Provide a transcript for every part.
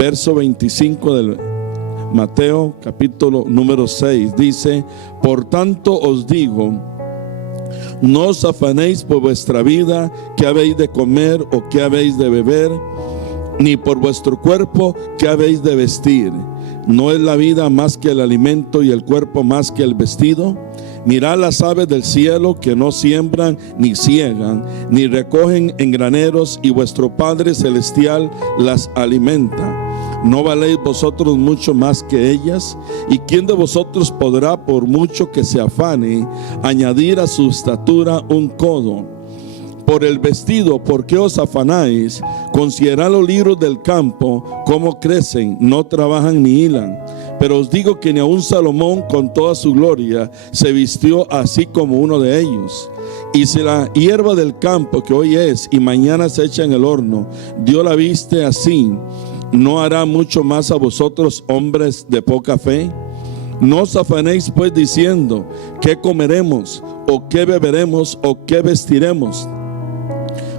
verso 25 del Mateo capítulo número 6, dice: por tanto os digo, no os afanéis por vuestra vida, qué habéis de comer o qué habéis de beber, ni por vuestro cuerpo, qué habéis de vestir. ¿No es la vida más que el alimento y el cuerpo más que el vestido? Mirad las aves del cielo, que no siembran ni ciegan, ni recogen en graneros, y vuestro Padre celestial las alimenta. ¿No valéis vosotros mucho más que ellas? ¿Y quién de vosotros podrá, por mucho que se afane, añadir a su estatura un codo? Por el vestido, ¿por qué os afanáis? Considerad los lirios del campo, cómo crecen, no trabajan ni hilan. Pero os digo que ni aun Salomón con toda su gloria se vistió así como uno de ellos. Y si la hierba del campo, que hoy es y mañana se echa en el horno, Dios la viste así, ¿no hará mucho más a vosotros, hombres de poca fe? No os afanéis pues diciendo, ¿qué comeremos? ¿O qué beberemos? ¿O qué vestiremos?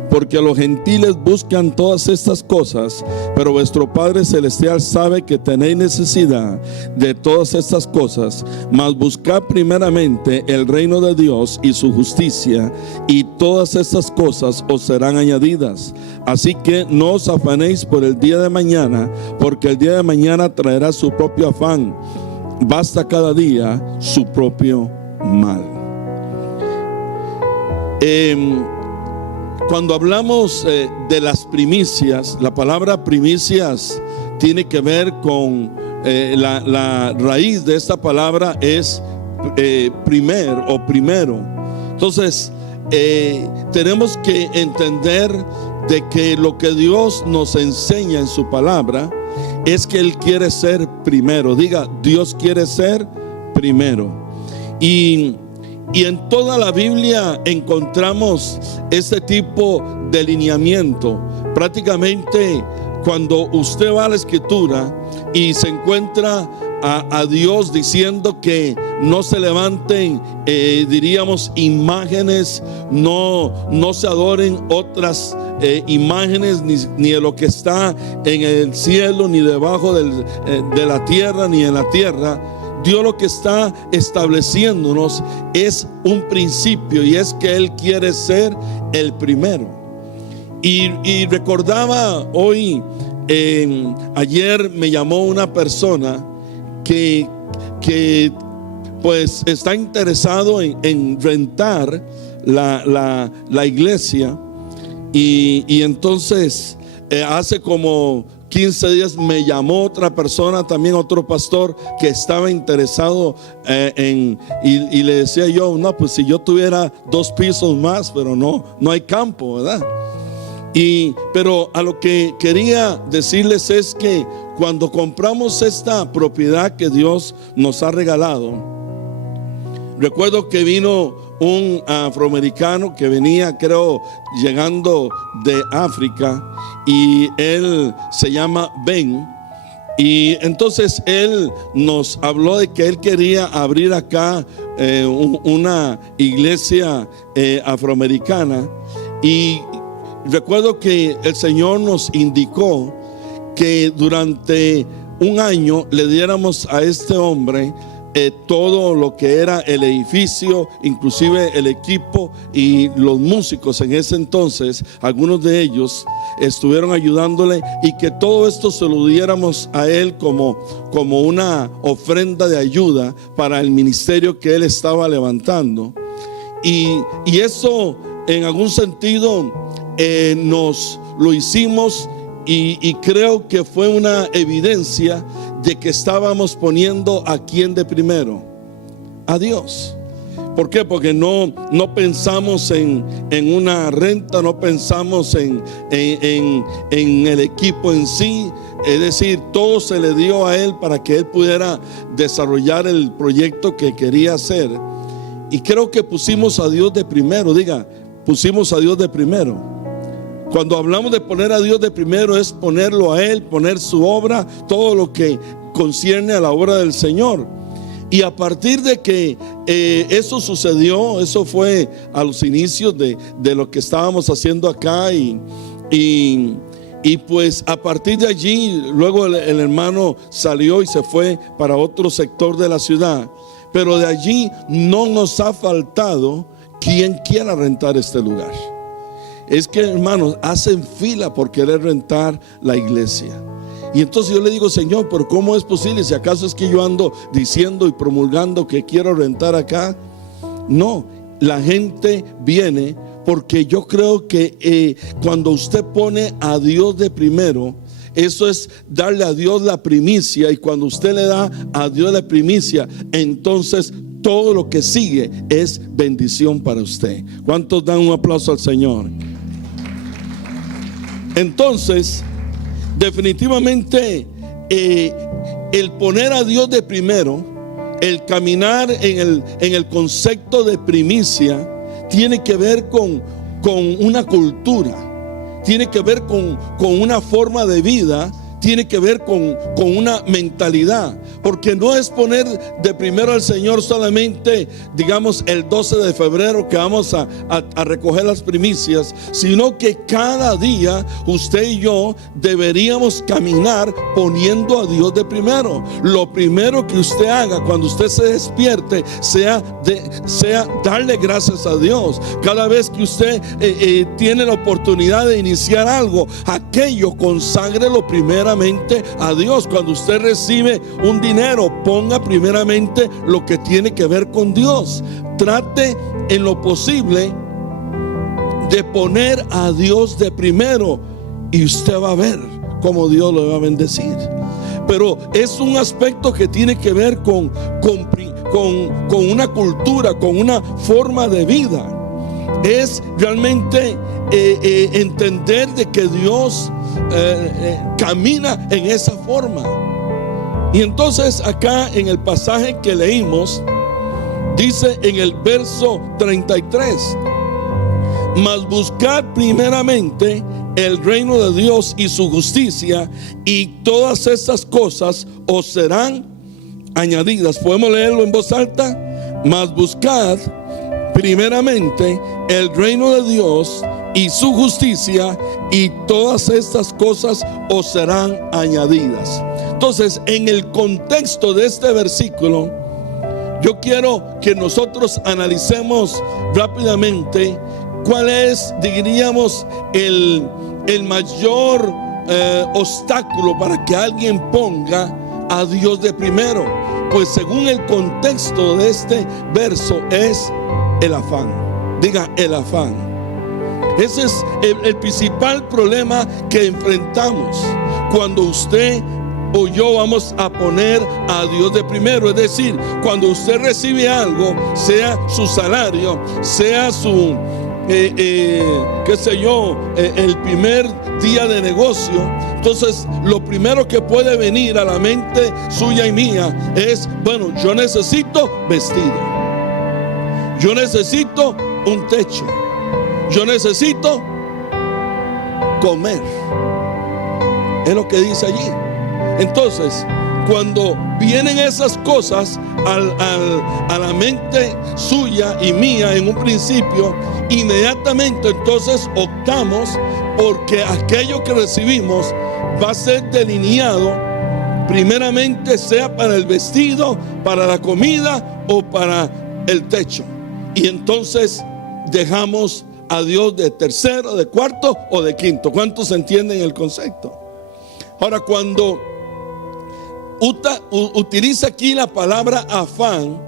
Porque los gentiles buscan todas estas cosas, pero vuestro Padre celestial sabe que tenéis necesidad de todas estas cosas. Mas buscad primeramente el reino de Dios y su justicia, y todas estas cosas os serán añadidas. Así que no os afanéis por el día de mañana, porque el día de mañana traerá su propio afán. Basta cada día su propio mal. Cuando hablamos de las primicias, la palabra primicias tiene que ver con la raíz de esta palabra es primer o primero. Entonces tenemos que entender de que lo que Dios nos enseña en su palabra es que Él quiere ser primero. Diga, Dios quiere ser primero. Y en toda la Biblia encontramos este tipo de lineamiento. Prácticamente cuando usted va a la Escritura y se encuentra a Dios diciendo que no se levanten, diríamos, imágenes, no se adoren otras imágenes, ni de lo que está en el cielo, ni debajo de la tierra, ni en la tierra. Dios lo que está estableciéndonos es un principio, y es que Él quiere ser el primero. Y recordaba hoy, ayer me llamó una persona que pues está interesado en rentar la iglesia, y entonces hace como 15 días me llamó otra persona, también otro pastor, que estaba interesado y le decía yo, no, pues si yo tuviera 2 pisos más, pero no hay campo, ¿verdad? Pero a lo que quería decirles es que cuando compramos esta propiedad que Dios nos ha regalado, recuerdo que vino un afroamericano que venía, creo, llegando de África, y él se llama Ben. Y entonces él nos habló de que él quería abrir acá una iglesia afroamericana. Y recuerdo que el Señor nos indicó que durante un año le diéramos a este hombre todo lo que era el edificio, inclusive el equipo y los músicos en ese entonces. Algunos de ellos estuvieron ayudándole, y que todo esto se lo diéramos a él como una ofrenda de ayuda para el ministerio que él estaba levantando. Y eso en algún sentido nos lo hicimos, y creo que fue una evidencia de que estábamos poniendo a quién de primero, a Dios. ¿Por qué? Porque no pensamos en una renta, no pensamos en el equipo en sí. Es decir, todo se le dio a él para que él pudiera desarrollar el proyecto que quería hacer. Y creo que pusimos a Dios de primero. Diga, pusimos a Dios de primero. Cuando hablamos de poner a Dios de primero, es ponerlo a Él, poner su obra, todo lo que concierne a la obra del Señor. Y a partir de que eso sucedió, eso fue a los inicios de lo que estábamos haciendo acá, y Y pues a partir de allí, luego el hermano salió y se fue para otro sector de la ciudad. Pero de allí no nos ha faltado quien quiera rentar este lugar. Es que, hermanos, hacen fila por querer rentar la iglesia. Y entonces yo le digo, Señor, pero ¿cómo es posible? Si acaso es que yo ando diciendo y promulgando que quiero rentar acá. No, la gente viene porque yo creo que cuando usted pone a Dios de primero, eso es darle a Dios la primicia. Y cuando usted le da a Dios la primicia, entonces todo lo que sigue es bendición para usted. ¿Cuántos dan un aplauso al Señor? Entonces, definitivamente el poner a Dios de primero, el caminar en el concepto de primicia, tiene que ver con una cultura, tiene que ver con una forma de vida, tiene que ver con una mentalidad. Porque no es poner de primero al Señor solamente, digamos, el 12 de febrero que vamos a recoger las primicias, sino que cada día usted y yo deberíamos caminar poniendo a Dios de primero. Lo primero que usted haga cuando usted se despierte sea darle gracias a Dios. Cada vez que usted tiene la oportunidad de iniciar algo, aquello conságrelo primeramente a Dios. Cuando usted recibe un dinero, ponga primeramente lo que tiene que ver con Dios. Trate en lo posible de poner a Dios de primero y usted va a ver cómo Dios lo va a bendecir. Pero es un aspecto que tiene que ver con una cultura, con una forma de vida. Es realmente entender de que Dios camina en esa forma. Y entonces acá en el pasaje que leímos, dice en el verso 33: mas buscad primeramente el reino de Dios y su justicia, y todas estas cosas os serán añadidas. ¿Podemos leerlo en voz alta? Mas buscad primeramente el reino de Dios y su justicia, y todas estas cosas os serán añadidas. Entonces, en el contexto de este versículo, yo quiero que nosotros analicemos rápidamente cuál es, diríamos, el mayor obstáculo para que alguien ponga a Dios de primero. Pues según el contexto de este verso es el afán. Diga, el afán. Ese es el principal problema que enfrentamos cuando usted o yo vamos a poner a Dios de primero. Es decir, cuando usted recibe algo, sea su salario, sea su qué sé yo, el primer día de negocio, entonces lo primero que puede venir a la mente suya y mía es: bueno, yo necesito vestido, yo necesito un techo, yo necesito comer. Es lo que dice allí. Entonces, cuando vienen esas cosas a la mente suya y mía en un principio, inmediatamente entonces optamos porque aquello que recibimos va a ser delineado primeramente, sea para el vestido, para la comida o para el techo. Y entonces dejamos a Dios de tercero, de cuarto o de quinto. ¿Cuántos entienden el concepto? Ahora, cuando utiliza aquí la palabra afán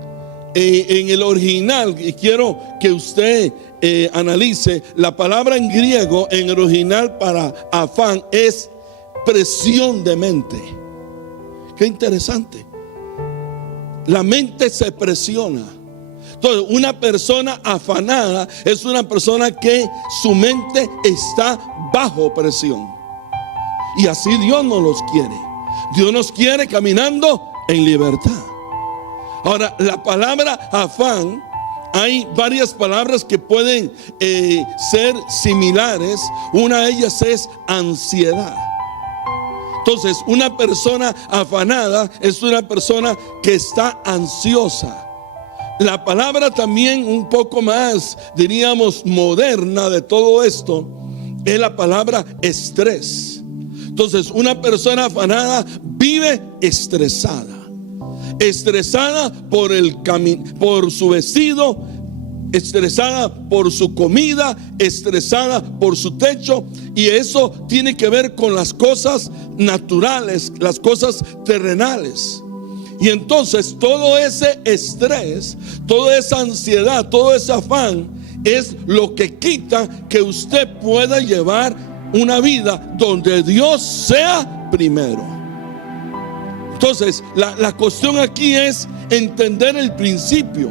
en el original, y quiero que usted analice, la palabra en griego en el original para afán es presión de mente. Qué interesante. La mente se presiona. Entonces, una persona afanada es una persona que su mente está bajo presión. Y así Dios no los quiere. Dios nos quiere caminando en libertad. Ahora, la palabra afán, hay varias palabras que pueden ser similares. Una de ellas es ansiedad. Entonces, una persona afanada es una persona que está ansiosa. La palabra también un poco más, diríamos, moderna de todo esto es la palabra estrés. Entonces, una persona afanada vive estresada. Estresada por por su vestido, estresada por su comida, estresada por su techo. Y eso tiene que ver con las cosas naturales, las cosas terrenales. Y entonces todo ese estrés, toda esa ansiedad, todo ese afán es lo que quita que usted pueda llevar una vida donde Dios sea primero. Entonces la cuestión aquí es entender el principio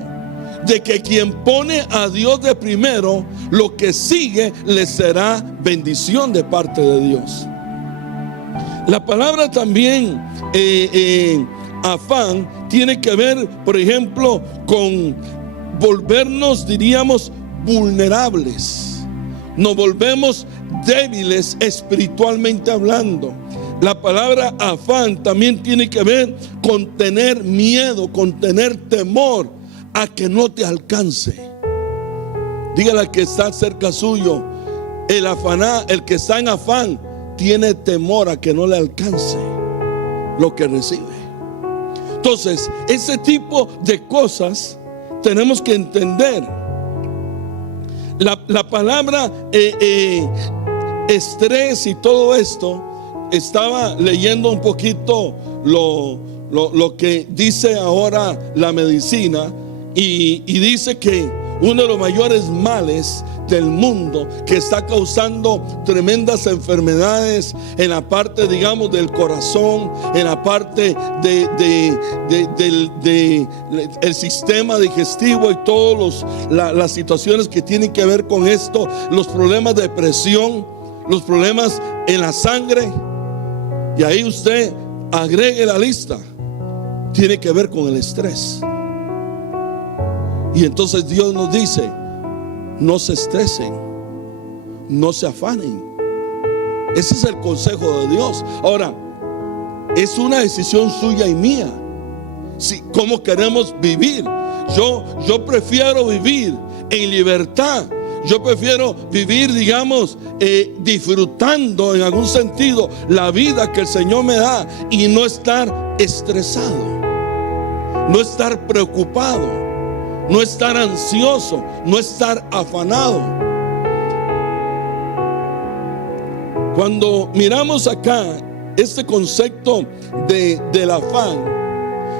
de que quien pone a Dios de primero, lo que sigue le será bendición de parte de Dios. La palabra también afán tiene que ver, por ejemplo, con volvernos, diríamos, vulnerables. Nos volvemos débiles espiritualmente hablando. La palabra afán también tiene que ver con tener miedo, con tener temor a que no te alcance. Dígale al que está cerca suyo: el que está en afán tiene temor a que no le alcance lo que recibe. Entonces, ese tipo de cosas tenemos que entender. La palabra estrés y todo esto, estaba leyendo un poquito lo que dice ahora la medicina, y dice que uno de los mayores males del mundo, que está causando tremendas enfermedades en la parte, digamos, del corazón, en la parte del sistema digestivo y todas las situaciones que tienen que ver con esto, los problemas de presión, los problemas en la sangre. Y ahí usted agregue la lista, tiene que ver con el estrés. Y entonces Dios nos dice: no se estresen, no se afanen. Ese es el consejo de Dios. Ahora, es una decisión suya y mía, cómo queremos vivir. Yo prefiero vivir en libertad. Yo prefiero vivir, digamos, disfrutando en algún sentido la vida que el Señor me da, y no estar estresado, no estar preocupado, no estar ansioso, no estar afanado. Cuando miramos acá este concepto del afán,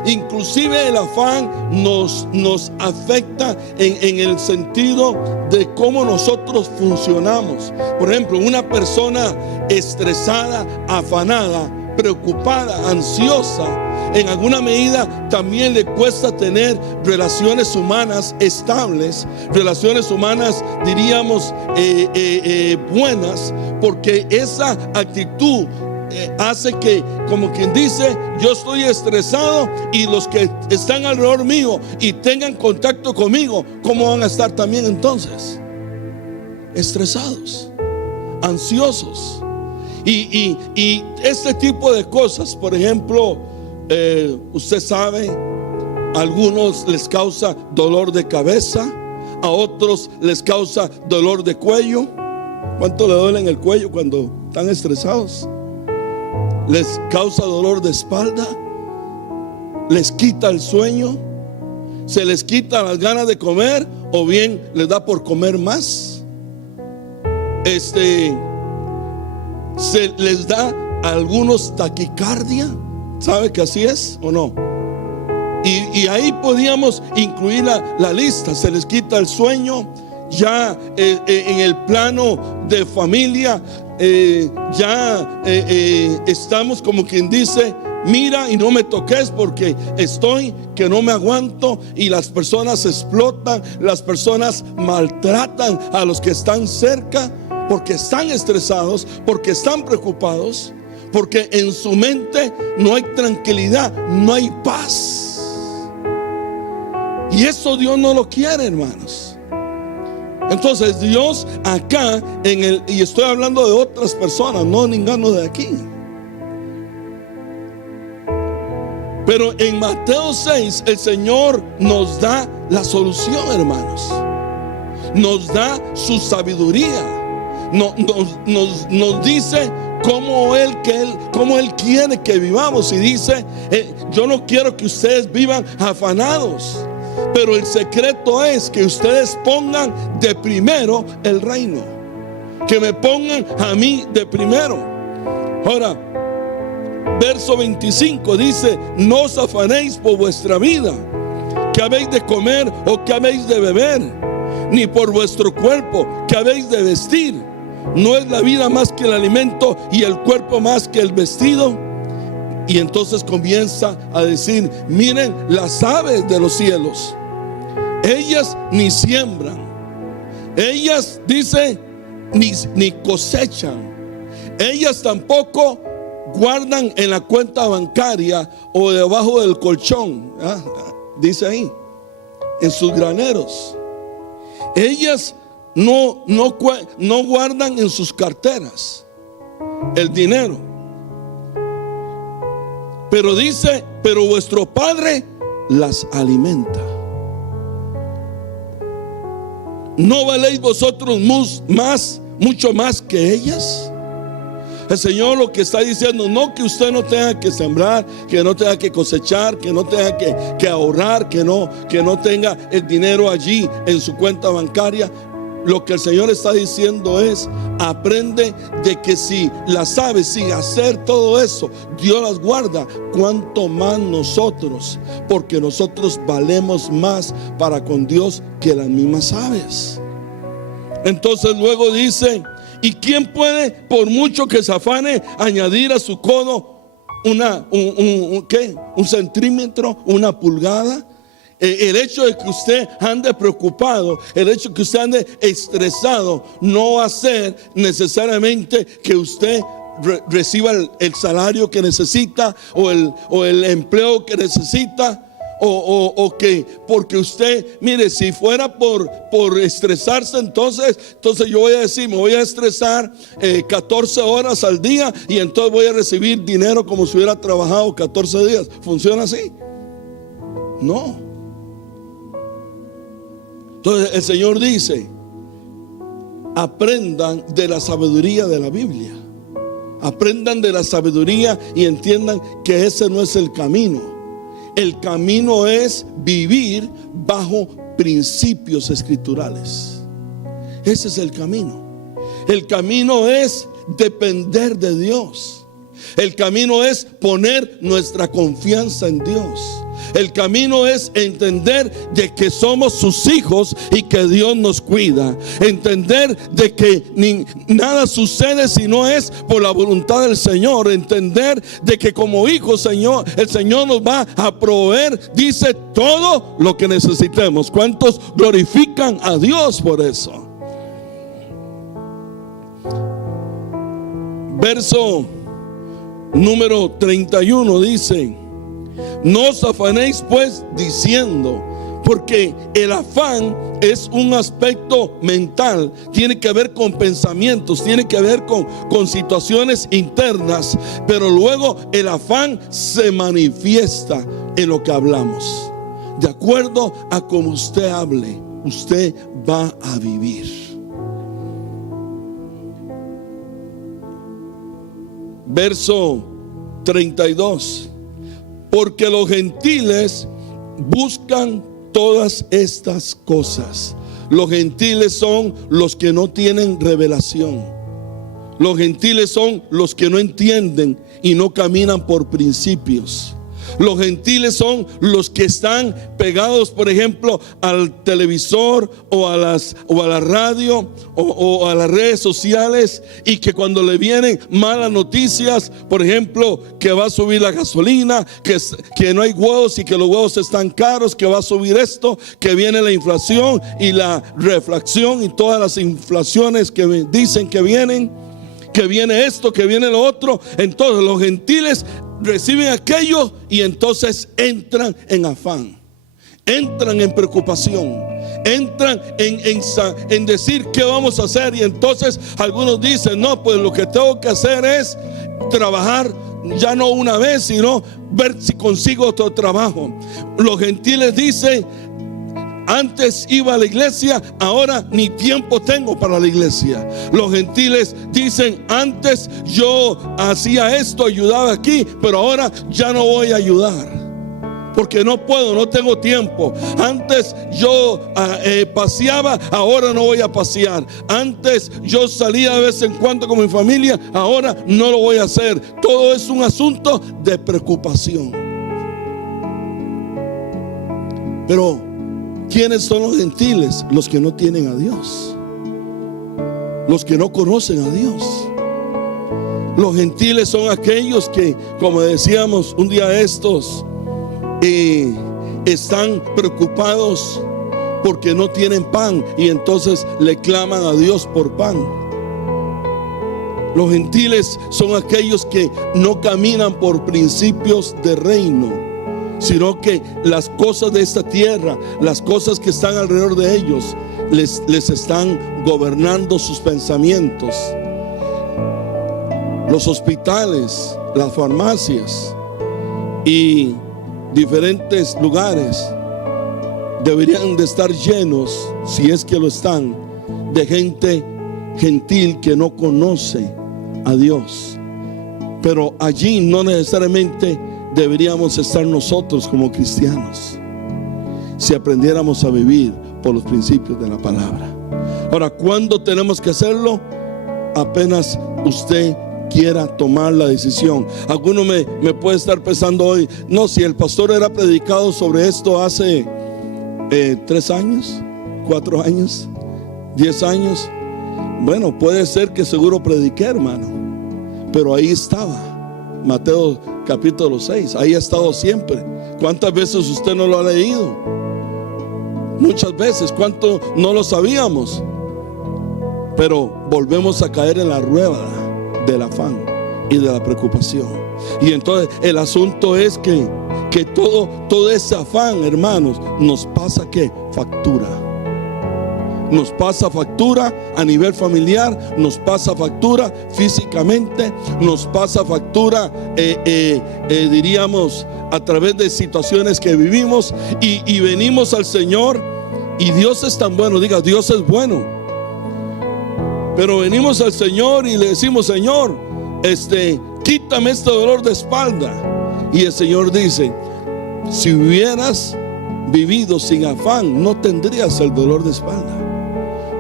inclusive el afán nos afecta en el sentido de cómo nosotros funcionamos. Por ejemplo, una persona estresada, afanada, preocupada, ansiosa, en alguna medida también le cuesta tener relaciones humanas estables, relaciones humanas, diríamos, buenas, porque esa actitud hace que, como quien dice, yo estoy estresado, y los que están alrededor mío y tengan contacto conmigo, ¿cómo van a estar también entonces? Estresados, ansiosos. Y este tipo de cosas, por ejemplo, usted sabe, a algunos les causa dolor de cabeza, a otros les causa dolor de cuello. ¿Cuánto le duele en el cuello cuando están estresados? Les causa dolor de espalda, les quita el sueño, se les quita las ganas de comer, o bien les da por comer más. Se les da a algunos taquicardia. ¿Sabe que así es o no? Y ahí podíamos incluir la lista. Se les quita el sueño. Ya en el plano de familia, estamos, como quien dice, mira y no me toques porque estoy que no me aguanto. Y las personas explotan, las personas maltratan a los que están cerca, porque están estresados, porque están preocupados, porque en su mente no hay tranquilidad, no hay paz. Y eso Dios no lo quiere, hermanos. Entonces Dios acá y estoy hablando de otras personas, no ninguno de aquí. Pero en Mateo 6 el Señor nos da la solución, hermanos. Nos da su sabiduría, nos dice cómo Él quiere que vivamos. Y dice, yo no quiero que ustedes vivan afanados, pero el secreto es que ustedes pongan de primero el reino, que me pongan a mí de primero. Ahora, verso 25 dice: no os afanéis por vuestra vida, que habéis de comer o que habéis de beber, ni por vuestro cuerpo, que habéis de vestir. ¿No es la vida más que el alimento y el cuerpo más que el vestido? Y entonces comienza a decir: miren las aves de los cielos, ellas ni siembran, ellas, dice, ni cosechan, ellas tampoco guardan en la cuenta bancaria o debajo del colchón, dice ahí, en sus graneros. Ellas no guardan en sus carteras el dinero. Pero dice: pero vuestro Padre las alimenta. ¿No valéis vosotros mucho más que ellas? El Señor lo que está diciendo, no que usted no tenga que sembrar, que no tenga que cosechar, que no tenga que ahorrar, que no tenga el dinero allí en su cuenta bancaria. Lo que el Señor está diciendo es: aprende de que si las aves, sin hacer todo eso, Dios las guarda, cuanto más nosotros, porque nosotros valemos más para con Dios que las mismas aves. Entonces luego dice: ¿y quién puede, por mucho que se afane, añadir a su codo un centímetro, una pulgada? El hecho de que usted ande preocupado, el hecho de que usted ande estresado, no va a ser necesariamente que usted reciba el salario que necesita o el empleo que necesita. O que porque usted, mire, si fuera por estresarse, entonces yo voy a decir: me voy a estresar 14 horas al día y entonces voy a recibir dinero como si hubiera trabajado 14 días. ¿Funciona así? No. Entonces el Señor dice: aprendan de la sabiduría de la Biblia, aprendan de la sabiduría y entiendan que ese no es el camino. El camino es vivir bajo principios escriturales. Ese es el camino. El camino es depender de Dios. El camino es poner nuestra confianza en Dios. El camino es entender de que somos sus hijos y que Dios nos cuida. Entender de que nada sucede si no es por la voluntad del Señor. Entender de que como hijos, el Señor nos va a proveer, dice, todo lo que necesitemos. ¿Cuántos glorifican a Dios por eso? Verso número 31 dice: no os afanéis pues diciendo, porque el afán es un aspecto mental, tiene que ver con pensamientos, tiene que ver con situaciones internas, pero luego el afán se manifiesta en lo que hablamos. De acuerdo a como usted hable, usted va a vivir. Verso 32: porque los gentiles buscan todas estas cosas. Los gentiles son los que no tienen revelación. Los gentiles son los que no entienden y no caminan por principios. Los gentiles son los que están pegados, por ejemplo, al televisor o a la radio o a las redes sociales, y que cuando le vienen malas noticias, por ejemplo, que va a subir la gasolina, que no hay huevos y que los huevos están caros, que va a subir esto, que viene la inflación y la reflación y todas las inflaciones que dicen que vienen, que viene esto, que viene lo otro. Entonces los gentiles reciben aquello y entonces entran en afán, entran en preocupación, entran en decir qué vamos a hacer. Y entonces algunos dicen: no, pues lo que tengo que hacer es trabajar ya no una vez, sino ver si consigo otro trabajo. Los gentiles dicen: Antes iba a la iglesia, ahora ni tiempo tengo para la iglesia. Los gentiles dicen, antes yo hacía esto, ayudaba aquí, pero ahora ya no voy a ayudar porque no puedo, no tengo tiempo. Antes yo paseaba, ahora no voy a pasear. Antes yo salía de vez en cuando con mi familia, ahora no lo voy a hacer. Todo es un asunto de preocupación. Pero ¿quiénes son los gentiles? Los que no tienen a Dios, los que no conocen a Dios. Los gentiles son aquellos que, como decíamos un día estos, están preocupados porque no tienen pan y entonces le claman a Dios por pan. Los gentiles son aquellos que no caminan por principios de reino, sino que las cosas de esta tierra, las cosas que están alrededor de ellos, les están gobernando sus pensamientos. Los hospitales, las farmacias y diferentes lugares deberían de estar llenos, si es que lo están, de gente gentil que no conoce a Dios. Pero allí no necesariamente deberíamos estar nosotros como cristianos, si aprendiéramos a vivir por los principios de la palabra. Ahora, ¿cuándo tenemos que hacerlo? Apenas usted quiera tomar la decisión. Alguno me puede estar pensando hoy, no, si el pastor era predicado sobre esto hace 3 años, 4 años, 10 años. Bueno, puede ser que seguro prediqué, hermano, pero ahí estaba Mateo capítulo 6, ahí ha estado siempre. ¿Cuántas veces usted no lo ha leído? Muchas veces. ¿Cuánto no lo sabíamos? Pero volvemos a caer en la rueda del afán y de la preocupación. Y entonces el asunto es que todo ese afán, hermanos, nos pasa ¿qué? Factura. Nos pasa factura a nivel familiar, nos pasa factura físicamente, nos pasa factura diríamos a través de situaciones que vivimos y venimos al Señor y Dios es tan bueno. Diga, Dios es bueno. Pero venimos al Señor y le decimos, Señor, quítame este dolor de espalda. Y el Señor dice, si hubieras vivido sin afán, no tendrías el dolor de espalda.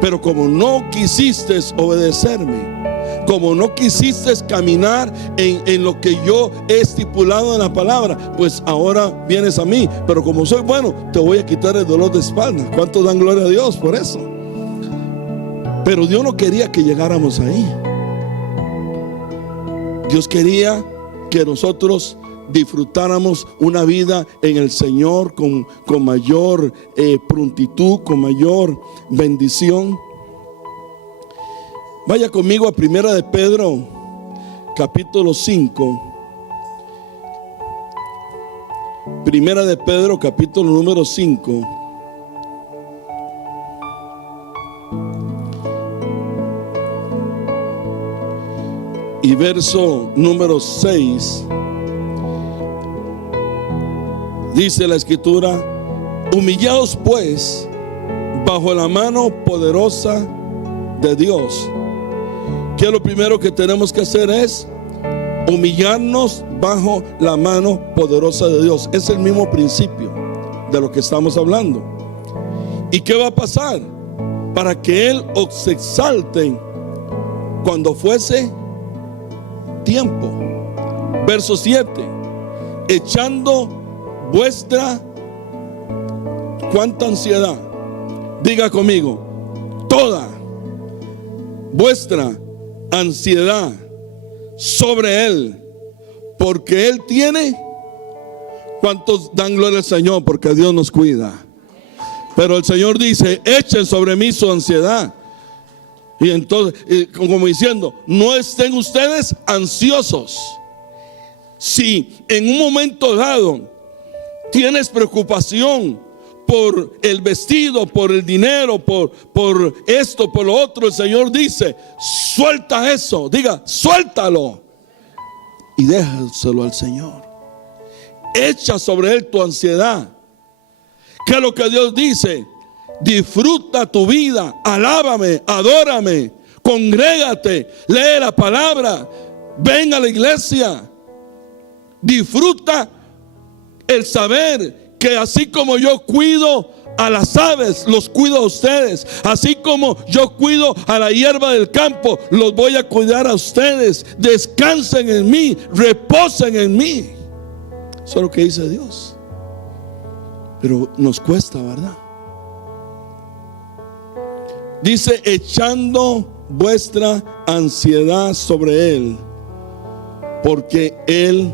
Pero como no quisiste obedecerme, como no quisiste caminar en lo que yo he estipulado en la palabra, pues ahora vienes a mí. Pero como soy bueno, te voy a quitar el dolor de espalda. ¿Cuántos dan gloria a Dios por eso? Pero Dios no quería que llegáramos ahí. Dios quería que nosotros disfrutáramos una vida en el Señor con mayor prontitud, con mayor bendición. Vaya conmigo a Primera de Pedro capítulo 5. Primera de Pedro capítulo número 5. Y verso número 6. Dice la escritura: humillaos pues bajo la mano poderosa de Dios. Que lo primero que tenemos que hacer es humillarnos bajo la mano poderosa de Dios. Es el mismo principio de lo que estamos hablando. ¿Y qué va a pasar? Para que Él os exalte cuando fuese tiempo. Verso 7: echando vuestra, ¿cuánta ansiedad? Diga conmigo, toda vuestra ansiedad sobre Él, porque Él tiene. ¿Cuántos dan gloria al Señor? Porque Dios nos cuida. Pero el Señor dice, echen sobre mí su ansiedad. Y entonces, como diciendo, no estén ustedes ansiosos. Si en un momento dado tienes preocupación por el vestido, por el dinero, por esto, por lo otro, el Señor dice, suelta eso. Diga, suéltalo y déjaselo al Señor. Echa sobre Él tu ansiedad. ¿Qué es lo que Dios dice? Disfruta tu vida, alábame, adórame, congrégate, lee la palabra, ven a la iglesia. Disfruta el saber que así como yo cuido a las aves, los cuido a ustedes. Así como yo cuido a la hierba del campo, los voy a cuidar a ustedes. Descansen en mí, reposen en mí. Eso es lo que dice Dios. Pero nos cuesta, ¿verdad? Dice, echando vuestra ansiedad sobre Él, porque Él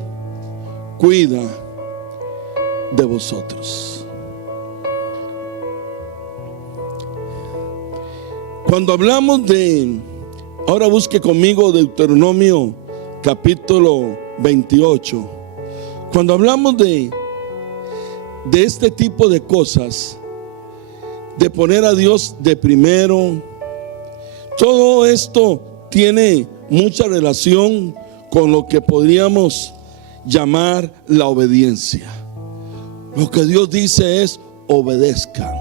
cuida de vosotros. Cuando hablamos de, ahora busque conmigo Deuteronomio capítulo 28. Cuando hablamos de este tipo de cosas, de poner a Dios de primero, todo esto tiene mucha relación con lo que podríamos llamar la obediencia. Lo que Dios dice es: obedezcan,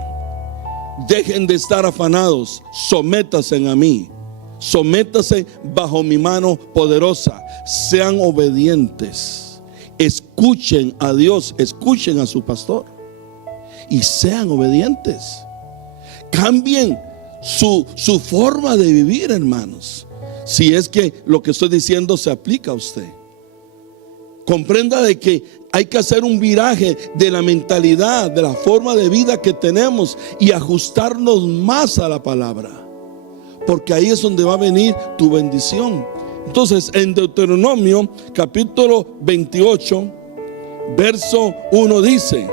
dejen de estar afanados, sométanse a mí, sométanse bajo mi mano poderosa, sean obedientes, escuchen a Dios, escuchen a su pastor y sean obedientes. Cambien su forma de vivir, hermanos, si es que lo que estoy diciendo se aplica a usted. Comprenda de que hay que hacer un viraje de la mentalidad, de la forma de vida que tenemos, y ajustarnos más a la palabra, porque ahí es donde va a venir tu bendición. Entonces, en Deuteronomio capítulo 28 verso 1 dice: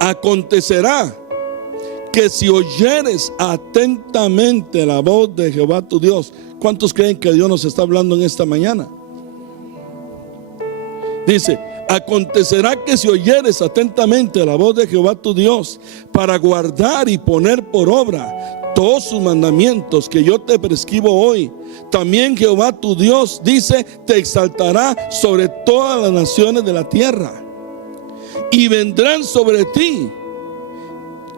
acontecerá que si oyeres atentamente la voz de Jehová tu Dios. ¿Cuántos creen que Dios nos está hablando en esta mañana? Dice: acontecerá que si oyeres atentamente la voz de Jehová tu Dios, para guardar y poner por obra todos sus mandamientos que yo te prescribo hoy, también Jehová tu Dios, dice, te exaltará sobre todas las naciones de la tierra, y vendrán sobre ti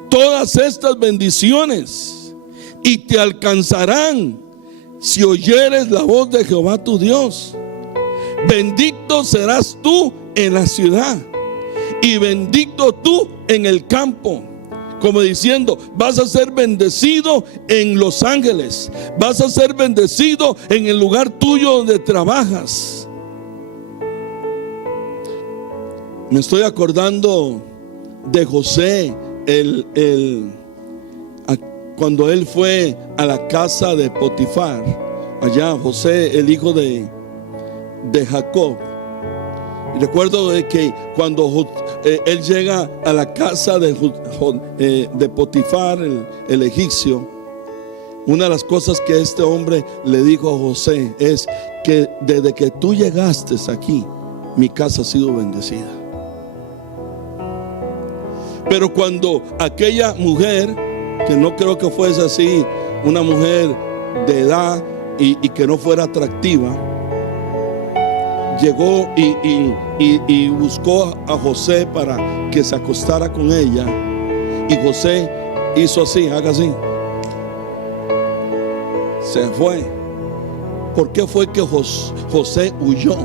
todas estas bendiciones, y te alcanzarán si oyeres la voz de Jehová tu Dios. Bendito serás tú en la ciudad, y bendito tú en el campo. Como diciendo, vas a ser bendecido en los ángeles, vas a ser bendecido en el lugar tuyo donde trabajas. Me estoy acordando de José, cuando él fue a la casa de Potifar, allá José, el hijo de Jacob. Y recuerdo de que cuando él llega a la casa de Potifar, el egipcio, una de las cosas que este hombre le dijo a José es que desde que tú llegaste aquí, mi casa ha sido bendecida. Pero cuando aquella mujer, que no creo que fuese así, una mujer de edad y que no fuera atractiva, llegó y buscó a José para que se acostara con ella, y José hizo así, haga así, se fue. ¿Por qué fue que José huyó?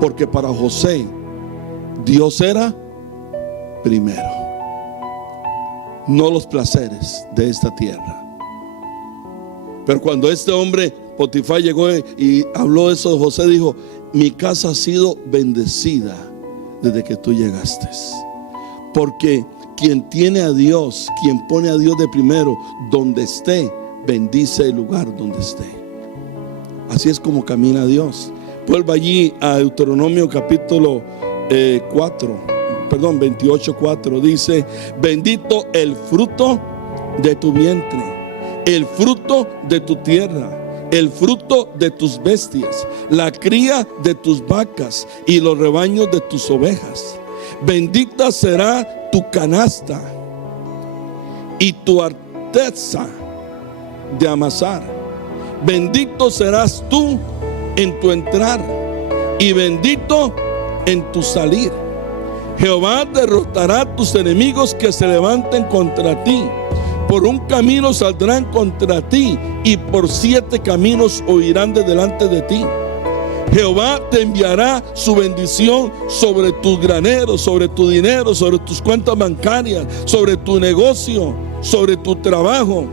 Porque para José Dios era primero, no los placeres de esta tierra. Pero cuando este hombre Potifar llegó y habló eso de José, dijo: mi casa ha sido bendecida desde que tú llegaste. Porque quien tiene a Dios, quien pone a Dios de primero, donde esté, bendice el lugar donde esté. Así es como camina Dios. Vuelva allí a Deuteronomio capítulo 28:4. Dice: bendito el fruto de tu vientre, el fruto de tu tierra, el fruto de tus bestias, la cría de tus vacas y los rebaños de tus ovejas. Bendita será tu canasta y tu arteza de amasar. Bendito serás tú en tu entrar y bendito en tu salir. Jehová derrotará a tus enemigos que se levanten contra ti. Por un camino saldrán contra ti, y por 7 caminos huirán de delante de ti. Jehová te enviará su bendición sobre tus graneros, sobre tu dinero, sobre tus cuentas bancarias, sobre tu negocio, sobre tu trabajo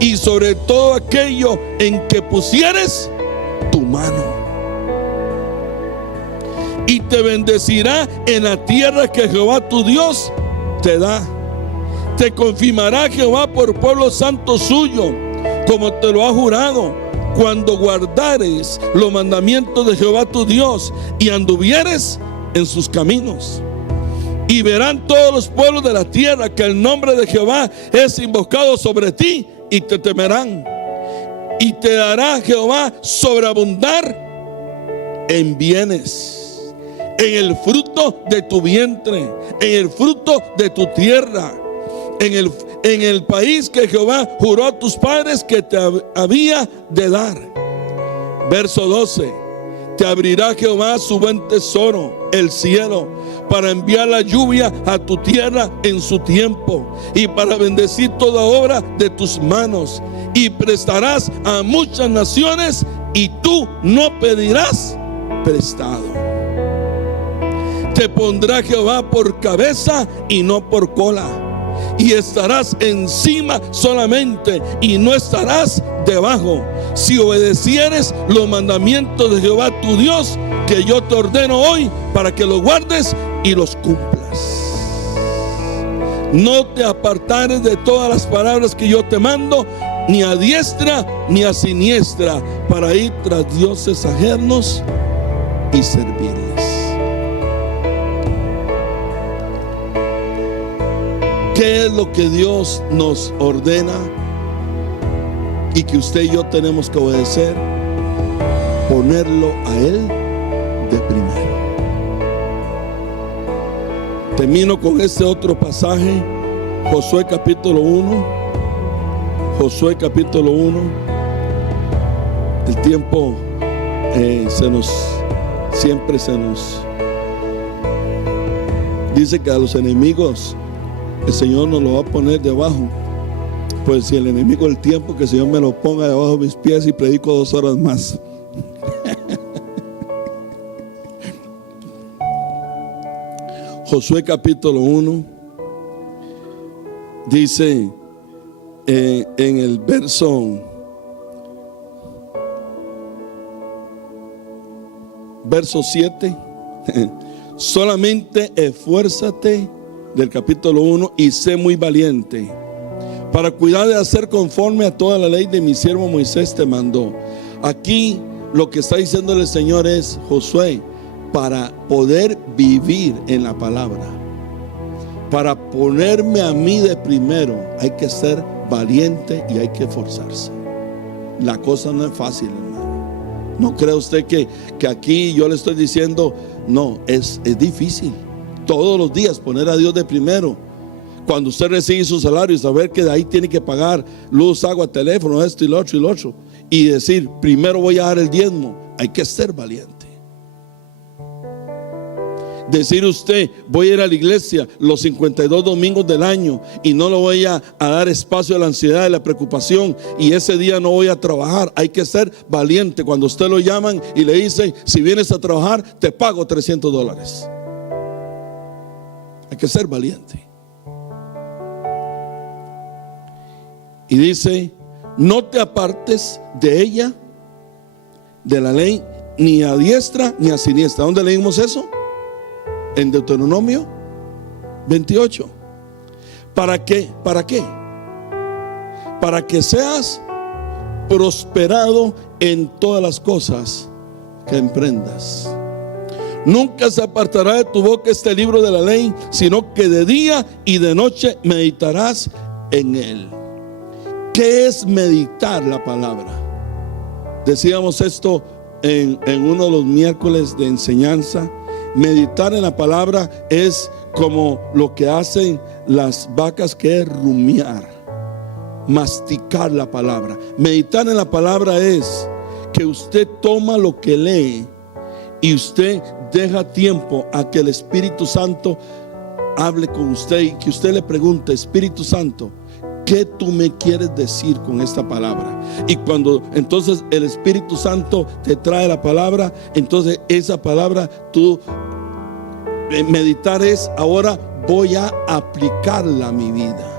y sobre todo aquello en que pusieres tu mano. Y te bendecirá en la tierra que Jehová tu Dios te da. Te confirmará Jehová por pueblo santo suyo, como te lo ha jurado, cuando guardares los mandamientos de Jehová tu Dios y anduvieres en sus caminos. Y verán todos los pueblos de la tierra que el nombre de Jehová es invocado sobre ti, y te temerán. Y te dará Jehová sobreabundar en bienes, en el fruto de tu vientre, en el fruto de tu tierra, en el país que Jehová juró a tus padres que te había de dar. Verso 12. Te abrirá Jehová su buen tesoro, el cielo, para enviar la lluvia a tu tierra en su tiempo, y para bendecir toda obra de tus manos. Y prestarás a muchas naciones, y tú no pedirás prestado. Te pondrá Jehová por cabeza y no por cola, y estarás encima solamente, y no estarás debajo, si obedecieres los mandamientos de Jehová tu Dios, que yo te ordeno hoy, para que los guardes y los cumplas. No te apartares de todas las palabras que yo te mando, ni a diestra ni a siniestra, para ir tras dioses ajenos y servirles. ¿Qué es lo que Dios nos ordena y que usted y yo tenemos que obedecer? Ponerlo a Él de primero. Termino con este otro pasaje, Josué capítulo 1. Josué capítulo 1. El tiempo siempre se nos dice que a los enemigos el Señor nos lo va a poner debajo. Pues si el enemigo del tiempo, que el Señor me lo ponga debajo de mis pies y predico 2 horas más. Josué capítulo 1 dice en el verso 7, solamente esfuérzate, del capítulo 1, y sé muy valiente, para cuidar de hacer conforme a toda la ley de mi siervo Moisés te mandó. Aquí lo que está diciendo el Señor es: Josué, para poder vivir en la palabra, para ponerme a mí de primero, hay que ser valiente y hay que esforzarse. La cosa no es fácil, hermano. No crea usted que aquí yo le estoy diciendo, no, es difícil. Todos los días poner a Dios de primero. Cuando usted recibe su salario y saber que de ahí tiene que pagar luz, agua, teléfono, esto y lo otro y lo otro, y decir, primero voy a dar el diezmo, hay que ser valiente. Decir usted, voy a ir a la iglesia los 52 domingos del año y no le voy a dar espacio a la ansiedad y la preocupación, y ese día no voy a trabajar. Hay que ser valiente. Cuando usted lo llaman y le dicen, si vienes a trabajar te pago $300. Hay que ser valiente. Y dice, no te apartes de ella, de la ley, ni a diestra ni a siniestra. ¿Dónde leímos eso? En Deuteronomio 28. ¿Para qué? ¿Para qué? Para que seas prosperado en todas las cosas que emprendas. Nunca se apartará de tu boca este libro de la ley, sino que de día y de noche meditarás en él. ¿Qué es meditar la palabra? Decíamos esto en uno de los miércoles de enseñanza. Meditar en la palabra es como lo que hacen las vacas, que es rumiar, masticar la palabra. Meditar en la palabra es que usted toma lo que lee y usted deja tiempo a que el Espíritu Santo hable con usted, y que usted le pregunte: Espíritu Santo, ¿qué tú me quieres decir con esta palabra? Y cuando entonces el Espíritu Santo te trae la palabra, entonces esa palabra tú meditar es: ahora voy a aplicarla a mi vida.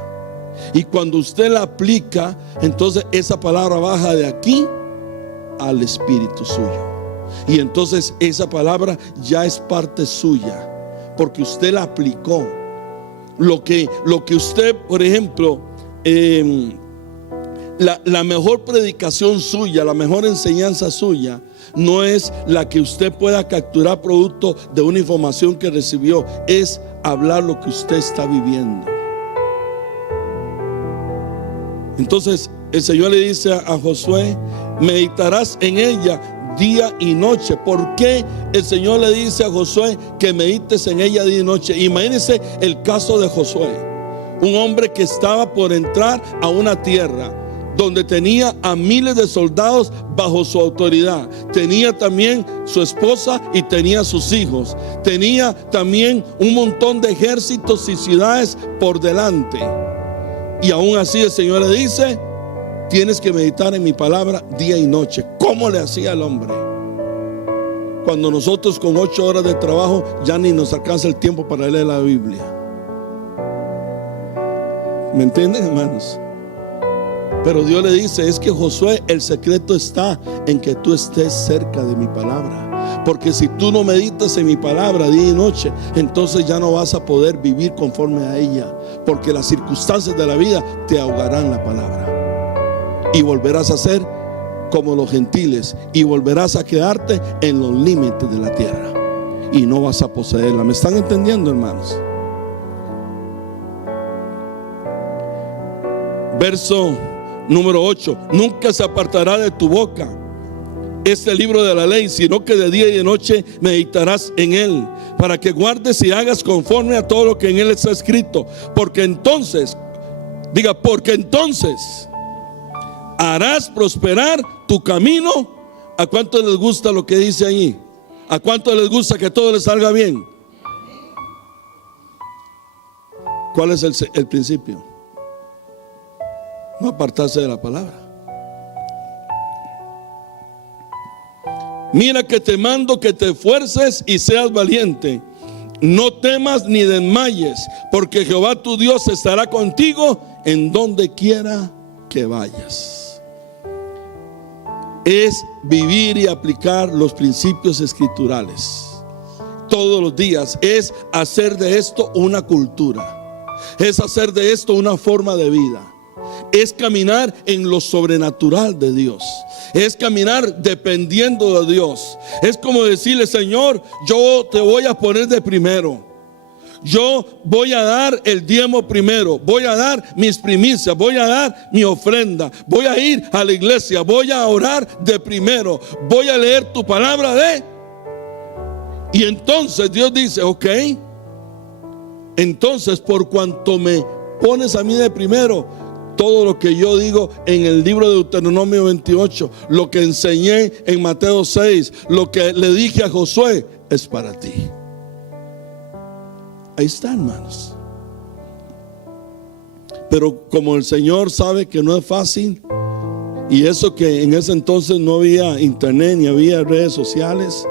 Y cuando usted la aplica, entonces esa palabra baja de aquí al espíritu suyo. Y entonces esa palabra ya es parte suya, porque usted la aplicó. Lo que usted, por ejemplo, la mejor predicación suya, la mejor enseñanza suya, no es la que usted pueda capturar producto de una información que recibió, es hablar lo que usted está viviendo. Entonces el Señor le dice a Josué: meditarás en ella día y noche. ¿Por qué el Señor le dice a Josué que medites en ella día y noche? Imagínense el caso de Josué, un hombre que estaba por entrar a una tierra donde tenía a miles de soldados bajo su autoridad. Tenía también su esposa y tenía sus hijos. Tenía también un montón de ejércitos y ciudades por delante. Y aún así el Señor le dice: tienes que meditar en mi palabra día y noche. ¿Cómo le hacía el hombre? Cuando nosotros con 8 horas de trabajo ya ni nos alcanza el tiempo para leer la Biblia. ¿Me entienden, hermanos? Pero Dios le dice: es que Josué, el secreto está en que tú estés cerca de mi palabra. Porque si tú no meditas en mi palabra día y noche, entonces ya no vas a poder vivir conforme a ella, porque las circunstancias de la vida te ahogarán la palabra. Y volverás a ser como los gentiles, y volverás a quedarte en los límites de la tierra, y no vas a poseerla. ¿Me están entendiendo, hermanos? Verso número 8: nunca se apartará de tu boca este libro de la ley, sino que de día y de noche meditarás en él, para que guardes y hagas conforme a todo lo que en él está escrito. Porque entonces, diga, porque entonces harás prosperar tu camino. ¿A cuánto les gusta lo que dice allí? ¿A cuánto les gusta que todo les salga bien? ¿Cuál es el principio? No apartarse de la palabra. Mira que te mando que te esfuerces y seas valiente. No temas ni desmayes, porque Jehová tu Dios estará contigo en donde quiera que vayas. Es vivir y aplicar los principios escriturales todos los días. Es hacer de esto una cultura. Es hacer de esto una forma de vida. Es caminar en lo sobrenatural de Dios. Es caminar dependiendo de Dios. Es como decirle: Señor, yo te voy a poner de primero. Yo voy a dar el diezmo primero. Voy a dar mis primicias. Voy a dar mi ofrenda. Voy a ir a la iglesia. Voy a orar de primero. Voy a leer tu palabra de... Y entonces Dios dice: ok, entonces por cuanto me pones a mí de primero, todo lo que yo digo en el libro de Deuteronomio 28, lo que enseñé en Mateo 6, lo que le dije a Josué, es para ti. Ahí está, hermanos. Pero como el Señor sabe que no es fácil, y eso que en ese entonces no había internet ni había redes sociales,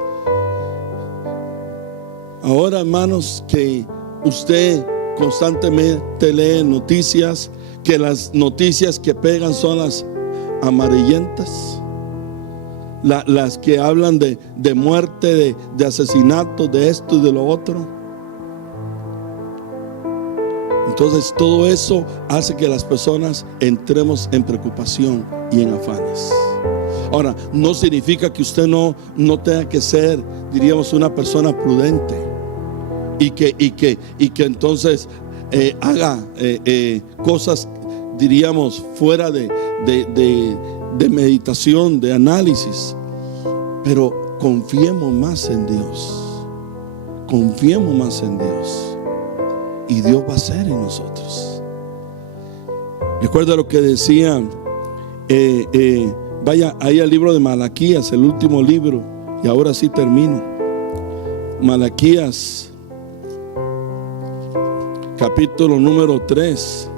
ahora, hermanos, que usted constantemente lee noticias, que las noticias que pegan son las amarillentas, las que hablan de muerte, de asesinato, de esto y de lo otro. Entonces todo eso hace que las personas entremos en preocupación y en afanes. Ahora, no significa que usted no tenga que ser, diríamos, una persona prudente y que entonces haga cosas, diríamos, fuera de meditación, de análisis. Pero confiemos más en Dios. Confiemos más en Dios. Y Dios va a hacer en nosotros. Recuerda lo que decía, vaya ahí al libro de Malaquías, el último libro, y ahora sí termino. Malaquías, capítulo número 3.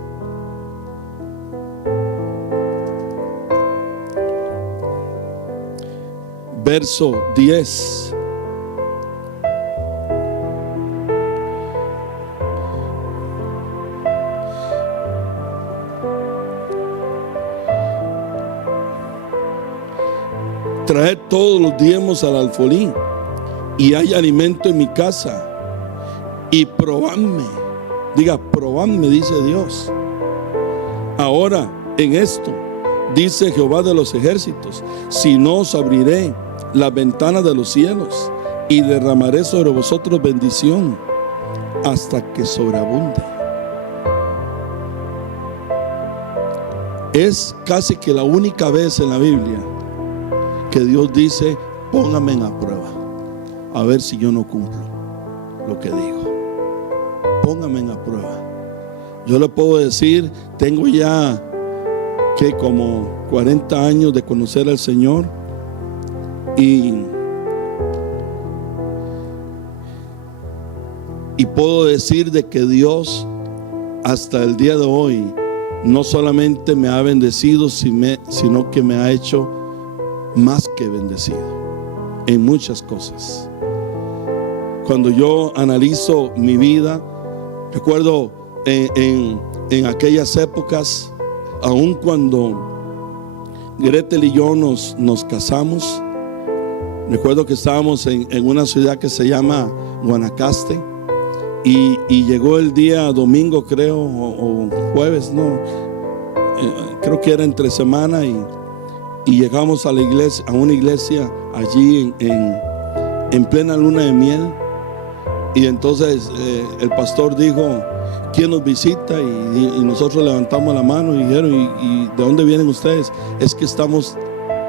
verso 10. Traed todos los diezmos al alfolí, y hay alimento en mi casa, y probadme. Diga, probadme, dice Dios. Ahora en esto dice Jehová de los ejércitos: si no, os abriré las ventanas de los cielos y derramaré sobre vosotros bendición hasta que sobreabunde. Es casi que la única vez en la Biblia que Dios dice: póngame a prueba, a ver si yo no cumplo lo que digo. Póngame a prueba. Yo le puedo decir, tengo ya que como 40 años de conocer al Señor, y puedo decir de que Dios hasta el día de hoy no solamente me ha bendecido, sino que me ha hecho más que bendecido en muchas cosas. Cuando yo analizo mi vida, recuerdo en aquellas épocas, aun cuando Gretel y yo nos casamos, recuerdo que estábamos en una ciudad que se llama Guanacaste, y llegó el día domingo, creo, o jueves, no, creo que era entre semana, y llegamos a la iglesia, a una iglesia allí en plena luna de miel. Y entonces el pastor dijo: ¿quién nos visita? Y nosotros levantamos la mano y dijeron: ¿y de dónde vienen ustedes? Es que estamos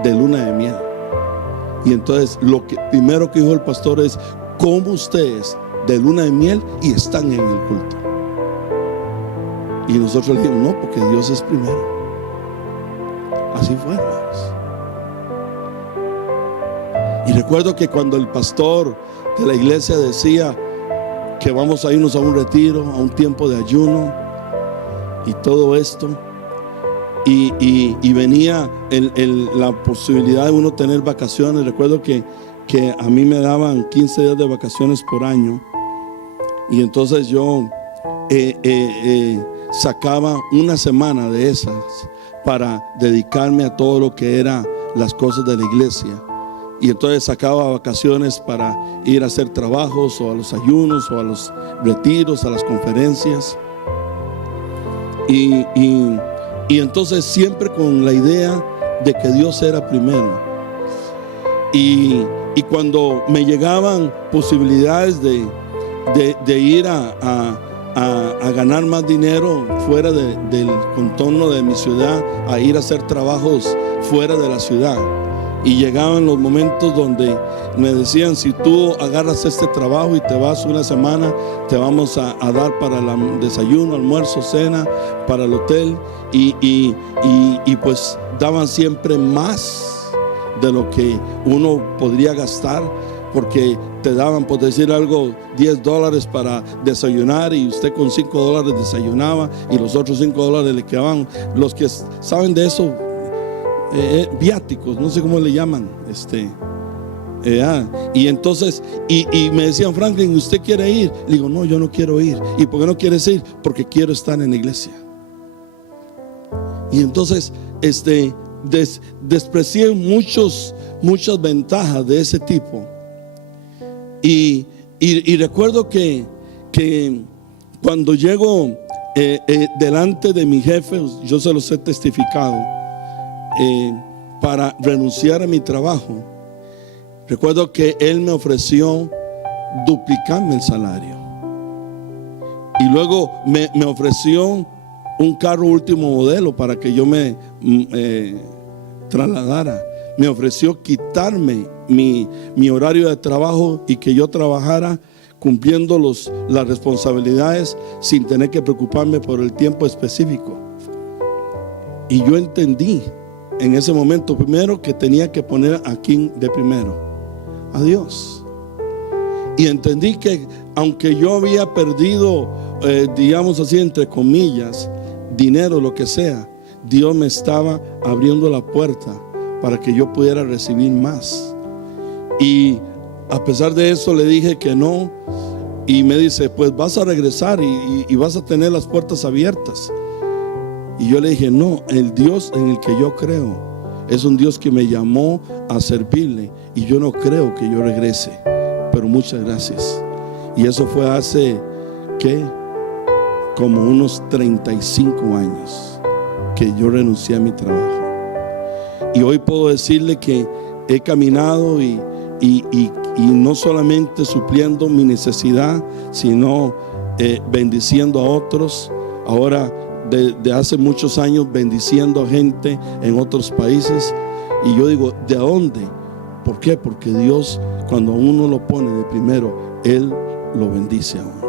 de luna de miel. Y entonces lo primero que dijo el pastor es: ¿cómo ustedes de luna de miel y están en el culto? Y nosotros le dijimos: no, porque Dios es primero. Así fue, hermanos. Y recuerdo que cuando el pastor de la iglesia decía que vamos a irnos a un retiro, a un tiempo de ayuno y todo esto, y venía la posibilidad de uno tener vacaciones. Recuerdo que a mí me daban 15 días de vacaciones por año, y entonces yo sacaba una semana de esas para dedicarme a todo lo que era las cosas de la iglesia. Y entonces sacaba vacaciones para ir a hacer trabajos, o a los ayunos, o a los retiros, a las conferencias. Y entonces siempre con la idea de que Dios era primero. Y cuando me llegaban posibilidades de ir a ganar más dinero fuera del contorno de mi ciudad, a ir a hacer trabajos fuera de la ciudad, y llegaban los momentos donde me decían: si tú agarras este trabajo y te vas una semana, te vamos a dar para el desayuno, almuerzo, cena, para el hotel, y pues daban siempre más de lo que uno podría gastar, porque te daban, por decir algo, $10 para desayunar, y usted con $5 desayunaba, y los otros $5 le quedaban. Los que saben de eso, viáticos, no sé cómo le llaman, y entonces y me decían: Franklin, ¿usted quiere ir? Le digo: no, yo no quiero ir. ¿Y por qué no quieres ir? Porque quiero estar en la iglesia. Y entonces desprecié muchas ventajas de ese tipo. Y recuerdo que cuando llego delante de mi jefe, yo se los he testificado, para renunciar a mi trabajo, recuerdo que él me ofreció duplicarme el salario, y luego me ofreció un carro último modelo para que yo me trasladara. Me ofreció quitarme mi horario de trabajo y que yo trabajara cumpliendo las responsabilidades sin tener que preocuparme por el tiempo específico. Y yo entendí en ese momento, primero, que tenía que poner a quién de primero: a Dios. Y entendí que aunque yo había perdido, digamos así, entre comillas, dinero, lo que sea, Dios me estaba abriendo la puerta para que yo pudiera recibir más. Y a pesar de eso le dije que no. Y me dice, pues vas a regresar y vas a tener las puertas abiertas. Y yo le dije, no, el Dios en el que yo creo es un Dios que me llamó a servirle, y yo no creo que yo regrese, pero muchas gracias. Y eso fue hace, ¿qué? Como unos 35 años que yo renuncié a mi trabajo. Y hoy puedo decirle que he caminado y no solamente supliendo mi necesidad, sino bendiciendo a otros. Ahora de hace muchos años bendiciendo a gente en otros países. Y yo digo, ¿de dónde? ¿Por qué? Porque Dios, cuando uno lo pone de primero, Él lo bendice a uno.